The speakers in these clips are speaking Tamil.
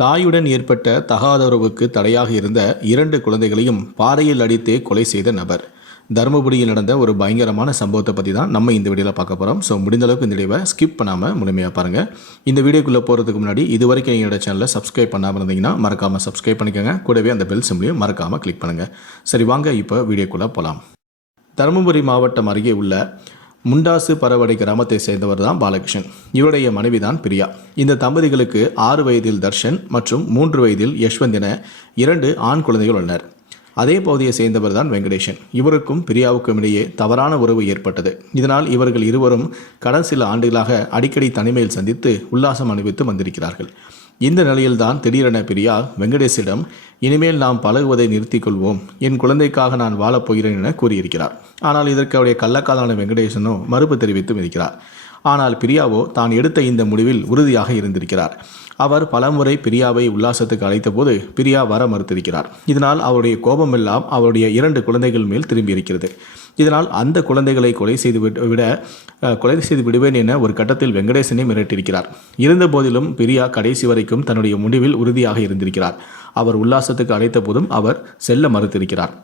தாயுடன் ஏற்பட்ட தகாதுறவுக்கு தடையாக இருந்த இரண்டு குழந்தைகளையும் பாறையில் அடித்தே கொலை செய்த நபர். தருமபுரியில் நடந்த ஒரு பயங்கரமான சம்பவத்தை பற்றி தான் நம்ம இந்த வீடியோவில் பார்க்க போகிறோம் ஸோ முடிந்த அளவுக்கு இந்த வீடியோவை ஸ்கிப் பண்ணாமல் முழுமையாக பாருங்கள் இந்த வீடியோக்குள்ளே போகிறதுக்கு முன்னாடி இது வரைக்கும் என்னோட சேனலை சப்ஸ்கிரைப் பண்ணாமல் இருந்தீங்கன்னா மறக்காமல் சப்ஸ்கிரைப் பண்ணிக்கோங்க. கூடவே அந்த பெல் சிம்லையும் மறக்காமல் கிளிக் பண்ணுங்கள் சரி வாங்க இப்போ வீடியோக்குள்ளே போகலாம் தருமபுரி மாவட்டம் அருகே உள்ள முண்டாசு பரவடை கிராமத்தை சேர்ந்தவர் தான் பாலகிருஷ்ணன். இவருடைய மனைவி தான் பிரியா. இந்த தம்பதிகளுக்கு ஆறு வயதில் தர்ஷன் மற்றும் மூன்று வயதில் யஷ்வந்த் என இரண்டு ஆண் குழந்தைகள் உள்ளனர். அதே பகுதியை சேர்ந்தவர் தான் வெங்கடேஷன் இவருக்கும் பிரியாவுக்கும் இடையே தவறான உறவு ஏற்பட்டது. இதனால் இவர்கள் இருவரும் கடந்த சில ஆண்டுகளாக அடிக்கடி தனிமையில் சந்தித்து உல்லாசம் அனுபவித்து வந்திருக்கிறார்கள். இந்த நிலையில்தான் திடீரென பிரியா வெங்கடேஷிடம் இனிமேல் நாம் பழகுவதை நிறுத்திக் கொள்வோம். என் குழந்தைக்காக நான் வாழப் போகிறேன் என கூறியிருக்கிறார். ஆனால் இதற்கு அவருடைய கள்ளக்காலான வெங்கடேசனோ மறுப்பு தெரிவித்தும் இருக்கிறார். ஆனால் பிரியாவோ தான் எடுத்த இந்த முடிவில் உறுதியாக இருந்திருக்கிறார். அவர் பலமுறை பிரியாவை உல்லாசத்துக்கு அழைத்தபோது பிரியா வர மறுத்திருக்கிறார். இதனால் அவருடைய கோபமெல்லாம் அவருடைய இரண்டு குழந்தைகள் மேல் திரும்பியிருக்கிறது. இதனால் அந்த குழந்தைகளை கொலை செய்து விட கொலை செய்து விடுவேன் என ஒரு கட்டத்தில் வெங்கடேசனை மிரட்டியிருக்கிறார். இருந்த போதிலும் பிரியா கடைசி வரைக்கும் தன்னுடைய முடிவில் உறுதியாக இருந்திருக்கிறார். அவர் உல்லாசத்துக்கு அழைத்த போதும் அவர் செல்ல மறுத்திருக்கிறார்.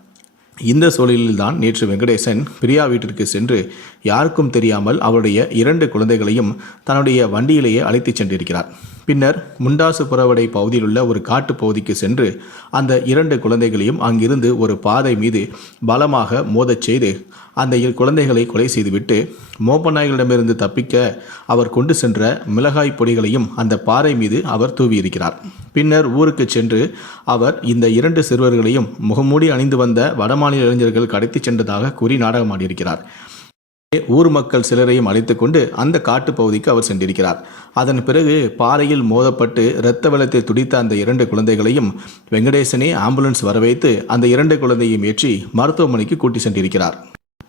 இந்த சூழலில்தான் நேற்று வெங்கடேசன் பிரியா வீட்டிற்கு சென்று யாருக்கும் தெரியாமல் அவருடைய இரண்டு குழந்தைகளையும் தன்னுடைய வண்டியிலேயே அழைத்துச் சென்றிருக்கிறார். பின்னர் முண்டாசு புறவடை பகுதியில் உள்ள ஒரு காட்டுப் பகுதிக்கு சென்று அந்த இரண்டு குழந்தைகளையும் அங்கிருந்து ஒரு பாதை மீது பலமாக மோதச் செய்து அந்த இரு குழந்தைகளை கொலை செய்துவிட்டு மோப்பநாய்களிடமிருந்து தப்பிக்க அவர் கொண்டு சென்ற மிளகாய் பொடிகளையும் அந்த பாறை மீது அவர் தூவியிருக்கிறார். பின்னர் ஊருக்கு சென்று அவர் இந்த இரண்டு சிறுவர்களையும் முகமூடி அணிந்து வந்த வடமாநில இளைஞர்கள் கடத்திச் சென்றதாக கூறி நாடகமாடியிருக்கிறார். ஊர் மக்கள் சிலரையும் அழைத்து கொண்டு அந்த காட்டுப் பகுதிக்கு அவர் சென்றிருக்கிறார். அதன் பிறகு பாறையில் மோதப்பட்டு இரத்த வெள்ளத்தில் துடித்த அந்த இரண்டு குழந்தைகளையும் வெங்கடேசனே ஆம்புலன்ஸ் வரவைத்து அந்த இரண்டு குழந்தையும் ஏற்றி மருத்துவமனைக்கு கூட்டி சென்றிருக்கிறார்.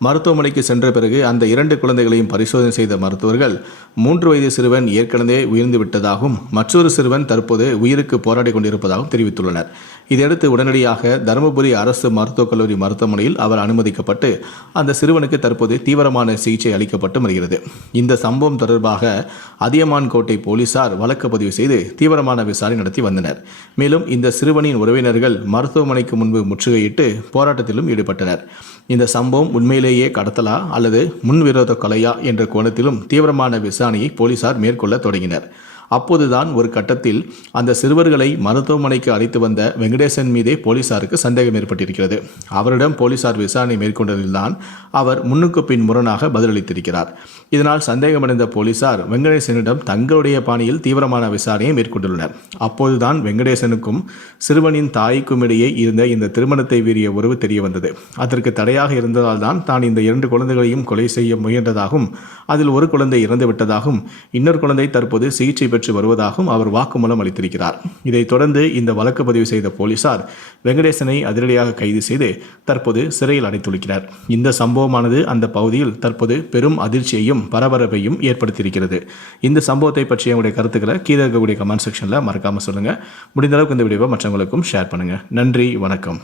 மருத்துவமனைக்கு சென்ற பிறகு அந்த இரண்டு குழந்தைகளையும் பரிசோதனை செய்த மருத்துவர்கள் மூன்று வயது சிறுவன் ஏற்கனவே உயிர்ந்து விட்டதாகவும் மற்றொரு சிறுவன் தற்போது உயிருக்கு போராடி கொண்டிருப்பதாகவும் தெரிவித்துள்ளனர். இதையடுத்து உடனடியாக தருமபுரி அரசு மருத்துவக் கல்லூரி மருத்துவமனையில் அவர் அனுமதிக்கப்பட்டு அந்த சிறுவனுக்கு தற்போது தீவிரமான சிகிச்சை அளிக்கப்பட்டு வருகிறது. இந்த சம்பவம் தொடர்பாக அதியமான் கோட்டை போலீசார் வழக்கு பதிவு செய்து தீவிரமான விசாரணை நடத்தி வந்தனர். மேலும் இந்த சிறுவனின் உறவினர்கள் மருத்துவமனைக்கு முன்பு முற்றுகையிட்டு போராட்டத்திலும் ஈடுபட்டனர். இந்த சம்பவம் உண்மையிலேயே கடத்தலா அல்லது முன்விரோத கொலையா என்ற கோணத்திலும் தீவிரமான விசாரணையை போலீசார் மேற்கொள்ள தொடங்கினர். அப்போதுதான் ஒரு கட்டத்தில் அந்த சிறுவர்களை மருத்துவமனைக்கு அழைத்து வந்த வெங்கடேசன் மீதே போலீசாருக்கு சந்தேகம் ஏற்பட்டிருக்கிறது. அவரிடம் போலீசார் விசாரணை மேற்கொண்டதில்தான் அவர் முன்னுக்கு பின் முரணாக பதிலளித்திருக்கிறார். இதனால் சந்தேகமடைந்த போலீசார் வெங்கடேசனிடம் தங்களுடைய பாணியில் தீவிரமான விசாரணையை மேற்கொண்டுள்ளனர். அப்போதுதான் வெங்கடேசனுக்கும் சிறுவனின் தாய்க்கும் இடையே இருந்த இந்த திருமணத்தை வீறிய உறவு தெரிய வந்தது அதற்கு தடையாக இருந்ததால் தான் தான் இந்த இரண்டு குழந்தைகளையும் கொலை செய்ய முயன்றதாகவும் அதில் ஒரு குழந்தை இறந்துவிட்டதாகவும் இன்னொரு குழந்தை தற்போது சிகிச்சை பெற்று வருவதாகவும் அவர் வாக்குமூலம் அளித்திருக்கிறார். இதைத் தொடர்ந்து இந்த வழக்கு பதிவு செய்த போலீசார் வெங்கடேசனை அதிரடியாக கைது செய்து தற்போது சிறையில் அடைத்துள்ளார் இந்த சம்பவமானது அந்த பகுதியில் தற்போது பெரும் அதிர்ச்சியையும் பரபரப்பையும் ஏற்படுத்தியிருக்கிறது. இந்த சம்பவத்தை பற்றிய உங்களுடைய கருத்துக்களை கீழே இருக்கக்கூடிய கமெண்ட் செக்ஷனில் மறக்காமல் சொல்லுங்கள் முடிந்த அளவுக்கு இந்த வீடியோவை மற்றவங்களுக்கும் ஷேர் பண்ணுங்கள் நன்றி வணக்கம்.